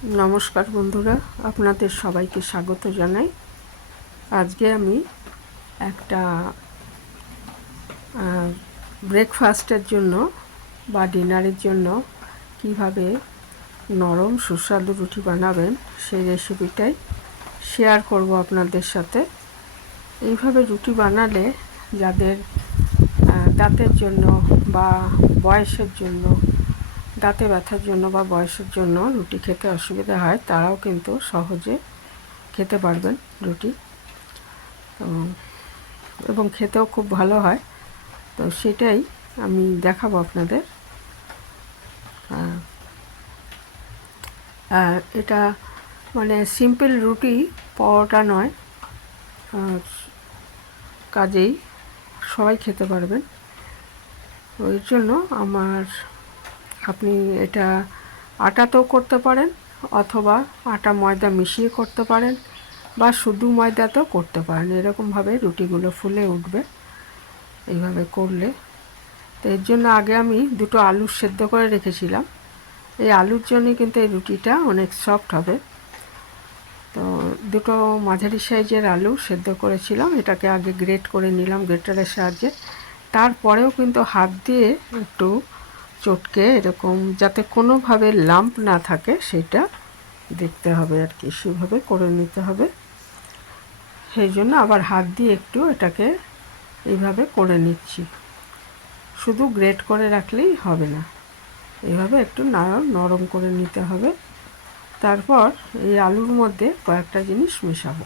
নমস্কার বন্ধুরা, আপনাদের সবাইকে স্বাগত জানাই। আজকে আমি একটা ব্রেকফাস্টের জন্য বা ডিনারের জন্য কিভাবে নরম সুস্বাদু রুটি বানাবেন সেই রেসিপিটাই শেয়ার করব আপনাদের সাথে। এইভাবে রুটি বানালে যাদের দাঁতের জন্য বা বয়সের জন্য, দাঁতে ব্যথার জন্য বা বয়সের জন্য রুটি খেতে অসুবিধা হয়, তারাও কিন্তু সহজে খেতে পারবেন রুটি, এবং খেতেও খুব ভালো হয়। তো সেটাই আমি দেখাবো আপনাদের। এটা মানে সিম্পল রুটি, পরোটা নয়, কাজেই সবাই খেতে পারবেন। ওই জন্য আপনি এটা আটাতেও করতে পারেন, অথবা আটা ময়দা মিশিয়ে করতে পারেন, বা শুধু ময়দাতেও করতে পারেন। এরকমভাবে রুটিগুলো ফুলে উঠবে এইভাবে করলে। তো এর জন্য আগে আমি দুটো আলু সেদ্ধ করে রেখেছিলাম। এই আলুর জন্যই কিন্তু এই রুটিটা অনেক সফট হবে। তো দুটো মাঝারি সাইজের আলু সেদ্ধ করেছিলাম, এটাকে আগে গ্রেট করে নিলাম গ্রেটারের সাহায্যে। তারপরেও কিন্তু হাত দিয়ে একটু চটকে এরকম যাতে কোনোভাবে লাম্প না থাকে সেটা দেখতে হবে আর কি, সেভাবে করে নিতে হবে। সেই জন্য আবার হাত দিয়ে একটু এটাকে এইভাবে করে নিচ্ছি। শুধু গ্রেট করে রাখলেই হবে না, এইভাবে একটু নরম করে নিতে হবে। তারপর এই আলুর মধ্যে কয়েকটা জিনিস মেশাবো।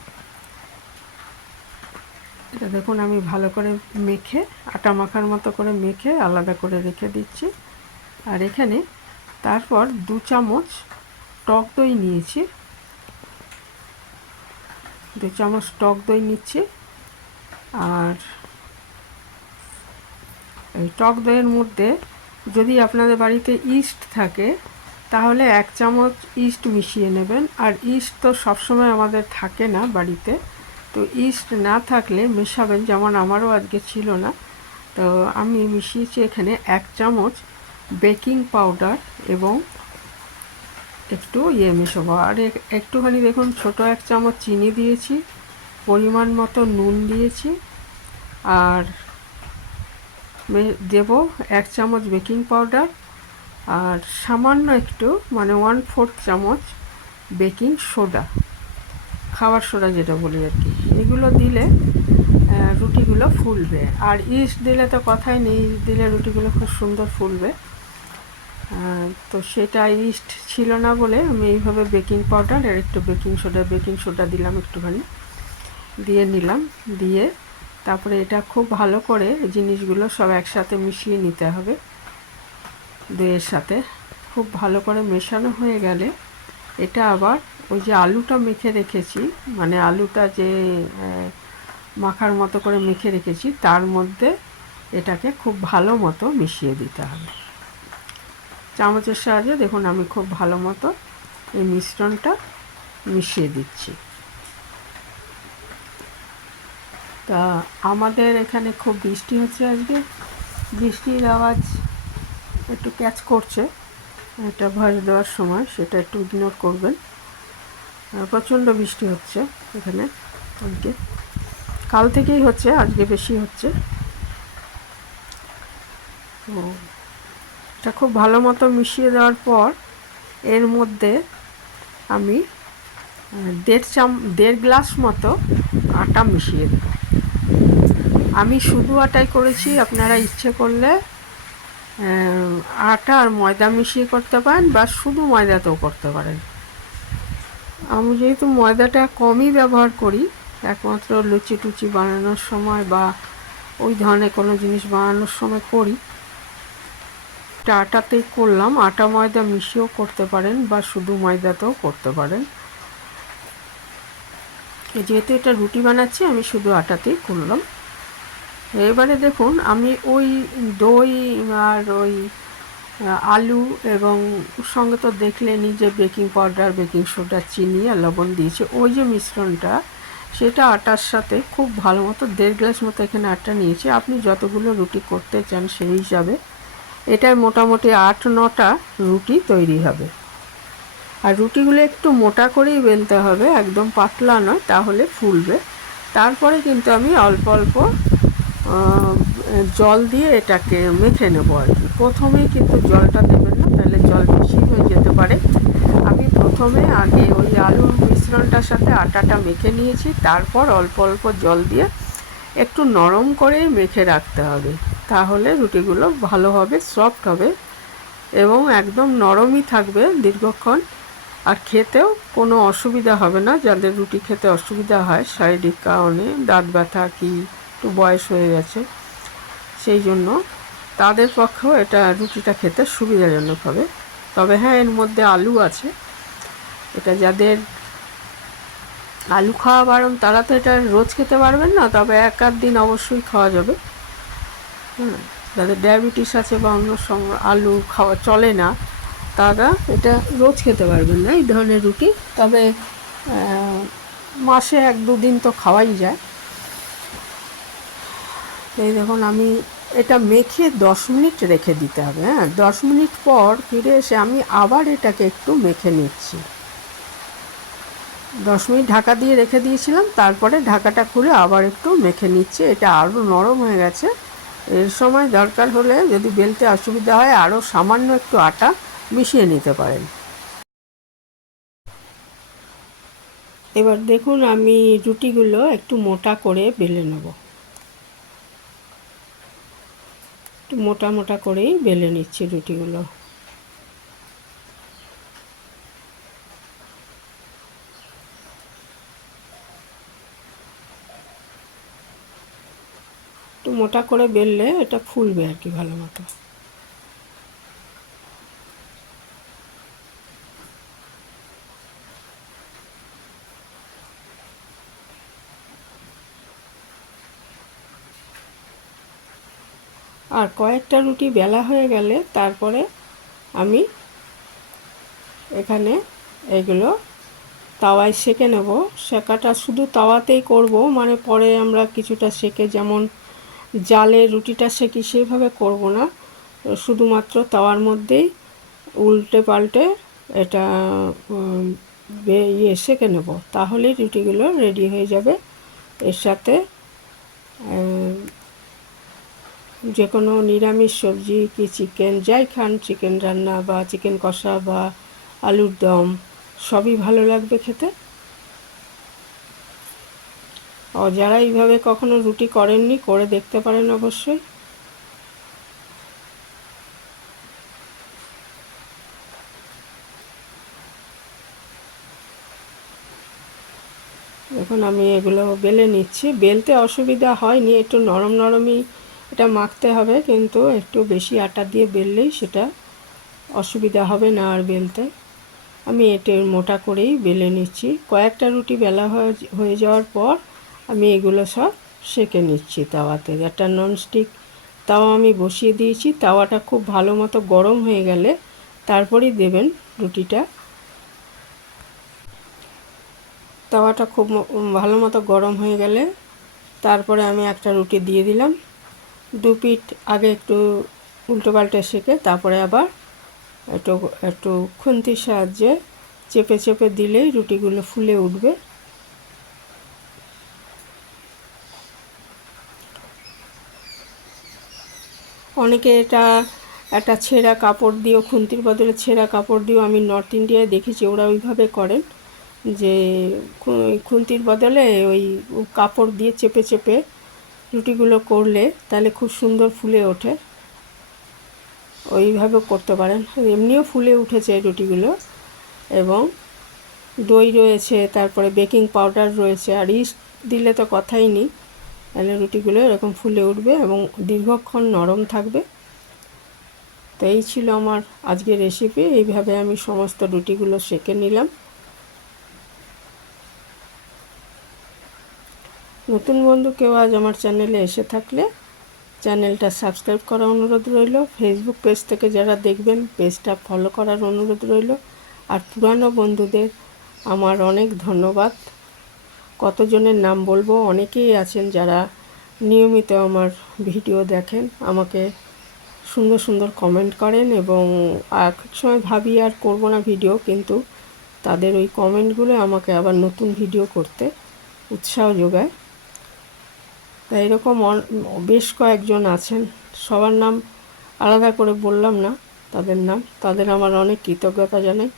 এটা দেখুন আমি ভালো করে মেখে, আটা মাখার মতো করে মেখে আলাদা করে রেখে দিচ্ছি। আর এখানে তারপর 2 চামচ টক দই নিয়েছি, 2 চামচ টক দই নিচ্ছি। আর এই টক দইয়ের মধ্যে যদি আপনাদের বাড়িতে ইস্ট থাকে তাহলে 1 চামচ ইস্ট মিশিয়ে নেবেন। আর ইস্ট তো সবসময় আমাদের থাকে না বাড়িতে, তো ইস্ট না থাকলে মেশাবেন, যেমন আমারও আজকে ছিল না। তো আমি মিশিয়েছি এখানে 1 চামচ বেকিং পাউডার এবং একটু মেশাবো। আর একটুখানি দেখুন ছোট 1 চামচ চিনি দিয়েছি, পরিমাণ মতো নুন দিয়েছি, আর দেব 1 চামচ বেকিং পাউডার, আর সামান্য একটু মানে 1/4 চামচ বেকিং সোডা, খাবার সোডা যেটা বলি আর কি। এগুলো দিলে রুটিগুলো ফুলবে। আর ইস্ট দিলে তো কথাই নেই, ইস্ট দিলে রুটিগুলো খুব সুন্দর ফুলবে। তো সেটা ইস্ট ছিল না বলে আমি এইভাবে বেকিং পাউডার আর একটু বেকিং সোডা দিলাম, একটুখানি দিয়ে নিলাম। দিয়ে তারপরে এটা খুব ভালো করে জিনিসগুলো সব একসাথে মিশিয়ে নিতে হবে দইয়ের সাথে। খুব ভালো করে মেশানো হয়ে গেলে এটা আবার ওই যে আলুটা মেখে রেখেছি, মানে আলুটা যে মাখার মতো করে মেখে রেখেছি, তার মধ্যে এটাকে খুব ভালো মতো মিশিয়ে দিতে হবে চামচের সাহায্যে। দেখুন আমি খুব ভালো মতো এই মিশ্রণটা মিশিয়ে দিচ্ছি। তা আমাদের এখানে খুব বৃষ্টি হচ্ছে আজকে, বৃষ্টির আওয়াজ একটু ক্যাচ করছে এটা ভয়েস দেওয়ার সময়, সেটা একটু ইগনোর করবেন। প্রচণ্ড বৃষ্টি হচ্ছে এখানে আজকে, কাল থেকেই হচ্ছে, আজকে বেশি হচ্ছে। এটা খুব ভালো মতো মিশিয়ে দেওয়ার পর এর মধ্যে আমি 1.5 গ্লাস মতো আটা মিশিয়ে দেব। আমি শুধু আটাই করেছি, আপনারা ইচ্ছে করলে আটা আর ময়দা মিশিয়ে করতে পারেন, বা শুধু ময়দাতেও করতে পারেন। আমি যেহেতু ময়দাটা কমই ব্যবহার করি, একমাত্র লুচি টুচি বানানোর সময় বা ওই ধরনের কোনো জিনিস বানানোর সময় করি, আটাতেই করলাম। আটা ময়দা মিশিয়েও করতে পারেন বা শুধু ময়দাতেও করতে পারেন। যেহেতু এটা রুটি বানাচ্ছি আমি শুধু আটাতেই করলাম। এবারে দেখুন আমি ওই দই আর ওই আলু এবং সঙ্গে তো দেখলেনই যে বেকিং পাউডার, বেকিং সোডা, চিনি আর লবণ দিয়েছি, ওই যে মিশ্রণটা সেটা আটার সাথে খুব ভালো মতো 1.5 গ্লাস মতো এখানে আটা নিয়েছি। আপনি যতগুলো রুটি করতে চান সেই হিসাবে এটায় মোটামুটি 8-9টা রুটি তৈরি হবে। আর রুটিগুলো একটু মোটা করেই বেলতে হবে, একদম পাতলা নয়, তাহলে ফুলবে। তারপরে কিন্তু আমি অল্প অল্প জল দিয়ে এটাকে মেখে নেব আর কি। প্রথমেই কিন্তু জলটা দেবেন না, তাহলে জল বেশি হয়ে যেতে পারে। আমি প্রথমে আগে ওই আলুর মিশ্রণটার সাথে আটাটা মেখে নিয়েছি, তারপর অল্প অল্প জল দিয়ে একটু নরম করে মেখে রাখতে হবে, তাহলে রুটিগুলো ভালো হবে, সফট হবে এবং একদম নরমই থাকবে দীর্ঘক্ষণ। আর খেতেও কোনো অসুবিধা হবে না। যাদের রুটি খেতে অসুবিধা হয় শারীরিক কারণে, দাঁত ব্যথা কি একটু বয়স হয়ে গেছে, সেই জন্য তাদের পক্ষেও এটা রুটিটা খেতে সুবিধাজনক হবে। তবে হ্যাঁ, এর মধ্যে আলু আছে, এটা যাদের আলু খাওয়া বারণ তারা তো এটা রোজ খেতে পারবেন না, তবে এক আধ দিন অবশ্যই খাওয়া যাবে। যাদের ডায়াবেটিস আছে বা অন্য আলু খাওয়া চলে না, তারা এটা রোজ খেতে পারবেন না এই ধরনের রুটি। তবে মাসে 1-2 দিন তো খাওয়াই যায়। এই দেখুন, আমি এটা মেখে 10 মিনিট রেখে দিতে হবে। হ্যাঁ, 10 মিনিট পর ফিরে এসে আমি আবার এটাকে একটু মেখে নিচ্ছি। 10 মিনিট ঢাকা দিয়ে রেখে দিয়েছিলাম, তারপরে ঢাকাটা খুলে আবার একটু মেখে নিচ্ছি। এটা আরও নরম হয়ে গেছে। এর সময় দরকার হলে যদি বেলতে অসুবিধা হয় আরও সামান্য একটু আটা মিশিয়ে নিতে পারেন। এবার দেখুন, আমি রুটিগুলো একটু মোটা করে বেলে নেব। একটু মোটা মোটা করেই বেলে নিচ্ছি রুটিগুলো। একটু মোটা করে বেললে এটা ফুলবে আর কি ভালো মতো। আর কয়েকটা রুটি বেলা হয়ে গেলে তারপরে আমি এখানে এগুলো তাওয়ায় সেঁকে নেব। সেঁকাটা শুধু তাওয়াতেই করব, মানে পরে আমরা কিছুটা সেঁকে যেমন জালে রুটিটা সেঁকি সেইভাবে করব না, শুধুমাত্র তাওয়ার মধ্যেই উল্টে পাল্টে এটা সেঁকে নেব, তাহলেই রুটিগুলো রেডি হয়ে যাবে। এর সাথে যে কোনো নিরামিষ সবজি কি চিকেন যাই খান, চিকেন রান্না বা চিকেন কষা বা আলুর দম, সবই ভালো লাগবে খেতে। যারা এইভাবে কখনো রুটি করেননি, করে দেখতে পারেন অবশ্যই। এখন আমি এগুলো বেলে নিচ্ছি। বেলতে অসুবিধা হয়নি, একটু নরম নরমই এটা মাখতে হবে, কিন্তু একটু বেশি আটা দিয়ে বেললেই সেটা অসুবিধা হবে না আর বেলতে। আমি এটা মোটা করেই বেলে নিচ্ছি। কয়েকটা রুটি বেলা হয়ে যাওয়ার পর আমি এগুলো সব সেঁকে নিচ্ছি তাওয়াতে। একটা ননস্টিক তাওয়া আমি বসিয়ে দিয়েছি। তাওয়াটা খুব ভালো মতো গরম হয়ে গেলে তারপরেই দেবেন রুটিটা। তাওয়াটা খুব ভালো মতো গরম হয়ে গেলে তারপরে আমি একটা রুটি দিয়ে দিলাম। 2 পিঠ আগে একটু উল্টো পাল্টে সেঁকে তারপরে আবার একটু একটু খুন্তির সাহায্যে চেপে চেপে দিলেই রুটিগুলো ফুলে উঠবে। অনেকে এটা একটা ছেঁড়া কাপড় দিয়েও, খুন্তির বদলে ছেঁড়া কাপড় দিয়েও, আমি নর্থ ইন্ডিয়ায় দেখেছি ওরা ওইভাবে করেন, যে খুন্তির বদলে ওই কাপড় দিয়ে চেপে চেপে রুটিগুলো করলে তাহলে খুব সুন্দর ফুলে ওঠে। ওইভাবেও করতে পারেন, এমনিও ফুলে উঠেছে রুটিগুলো। এবং দই রয়েছে, তারপরে বেকিং পাউডার রয়েছে, আর ইস্ট দিলে তো কথাই নেই, তাহলে রুটিগুলো এরকম ফুলে উঠবে এবং দীর্ঘক্ষণ নরম থাকবে। তো এই ছিল আমার আজকের রেসিপি। এইভাবে আমি সমস্ত রুটিগুলো সেঁকে নিলাম। নতুন বন্ধু কেউ আজ আমার চ্যানেলে এসে থাকলে চ্যানেলটা সাবস্ক্রাইব করার অনুরোধ রইল। ফেসবুক পেজ থেকে যারা দেখবেন পেজটা ফলো করার অনুরোধ রইল। আর পুরানো বন্ধুদের আমার অনেক ধন্যবাদ। কতজনের নাম বলবো, অনেকেই আছেন যারা নিয়মিত আমার ভিডিও দেখেন, আমাকে সুন্দর সুন্দর কমেন্ট করেন এবং এক সময় ভাবি আর করবো না ভিডিও, কিন্তু তাদের ওই কমেন্টগুলো আমাকে আবার নতুন ভিডিও করতে উৎসাহ যোগায়। তাই এরকম বেশ কয়েকজন আছেন, সবার নাম আলাদা করে বললাম না, তাদের আমার অনেক কৃতজ্ঞতা জানাই।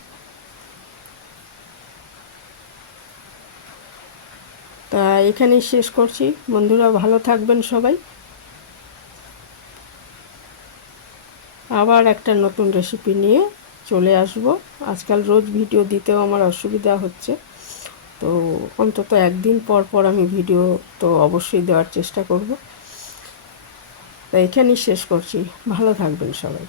তা এখানেই শেষ করছি বন্ধুরা, ভালো থাকবেন সবাই। আবার একটা নতুন রেসিপি নিয়ে চলে আসব। আজকাল রোজ ভিডিও দিতেও আমার অসুবিধা হচ্ছে, তো অন্তত একদিন পর পর আমি ভিডিও তো অবশ্যই দেওয়ার চেষ্টা করব। তাই এখানেই শেষ করছি, ভালো থাকবেন সবাই।